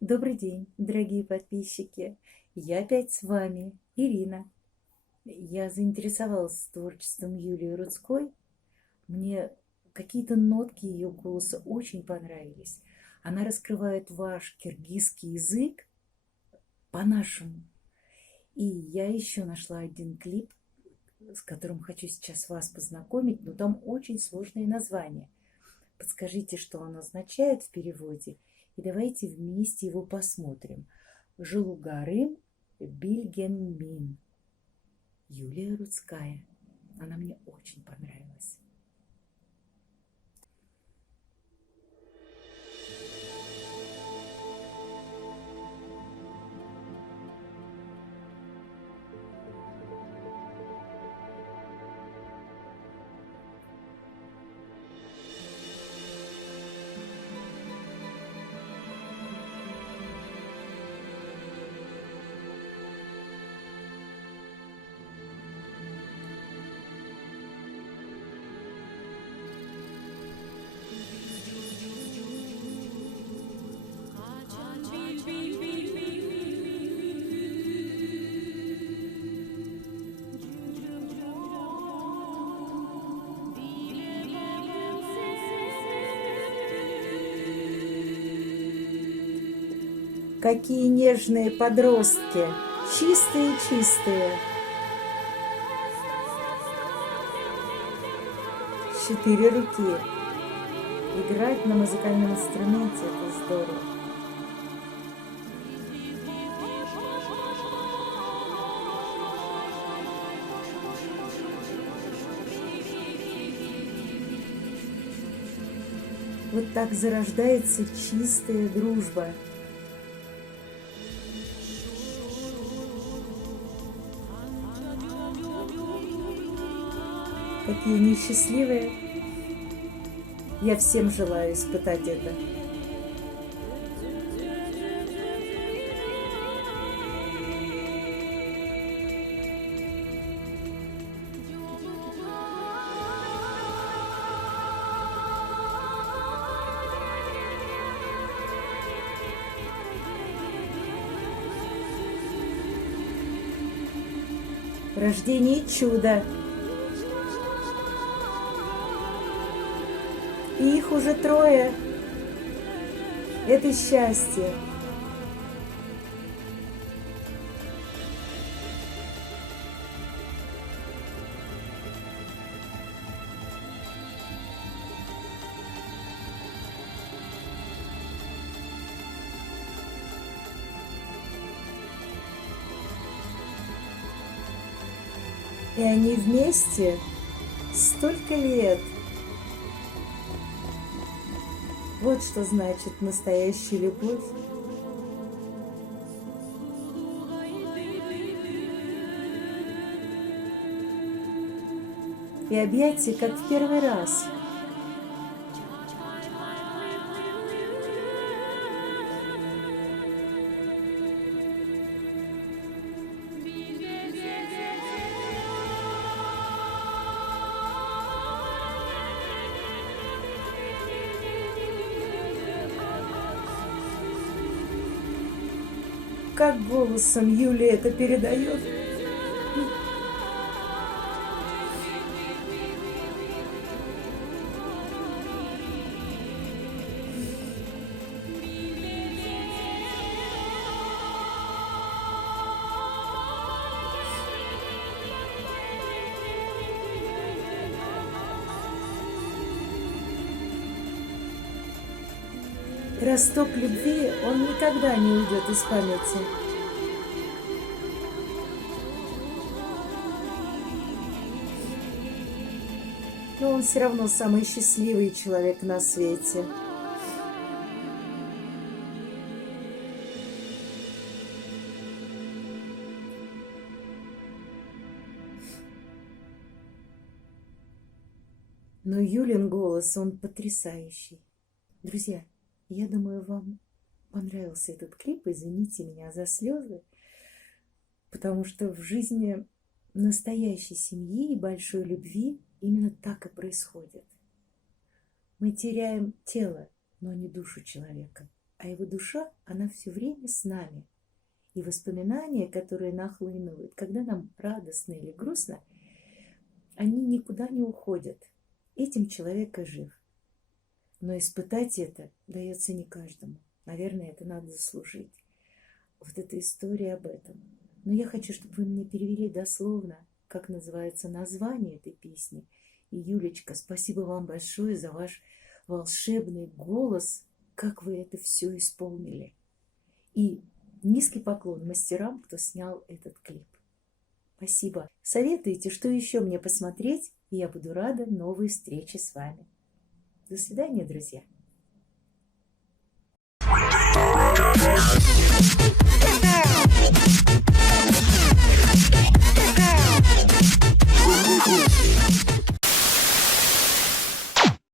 Добрый день, дорогие подписчики. Я опять с вами, Ирина. Я заинтересовалась творчеством Юлии Рудской. Мне какие-то нотки ее голоса очень понравились. Она раскрывает ваш киргизский язык по-нашему. И я еще нашла один клип, с которым хочу сейчас вас познакомить, но там очень сложное название. Подскажите, что оно означает в переводе, и давайте вместе его посмотрим. Жылугарым Бильгенмин. Юлия Рудская. Она мне очень понравилась. Какие нежные подростки, чистые-чистые. 4 руки. Играть на музыкальном инструменте — это здорово. Вот так зарождается чистая дружба. Какие несчастливые. Я всем желаю испытать это. Рождение чуда. И их уже 3. Это счастье. И они вместе столько лет. Вот что значит настоящая любовь. И объятия, как в первый раз. Как голосом Юлия это передает. Росток любви, он никогда не уйдет из памяти. Но он все равно самый счастливый человек на свете. Но Юлин голос, он потрясающий. Друзья, я думаю, вам понравился этот клип. Извините меня за слезы, потому что в жизни настоящей семьи и большой любви именно так и происходит. Мы теряем тело, но не душу человека. а его душа, она все время с нами. И воспоминания, которые нахлынывают, когда нам радостно или грустно, они никуда не уходят. Этим человек и жив. Но испытать это дается не каждому. Наверное, это надо заслужить. Вот эта история об этом. Но я хочу, чтобы вы мне перевели дословно, как называется название этой песни. И, Юлечка, спасибо вам большое за ваш волшебный голос, как вы это все исполнили. И низкий поклон мастерам, кто снял этот клип. Спасибо. Советуйте, что еще мне посмотреть, и я буду рада новой встрече с вами. До свидания, друзья.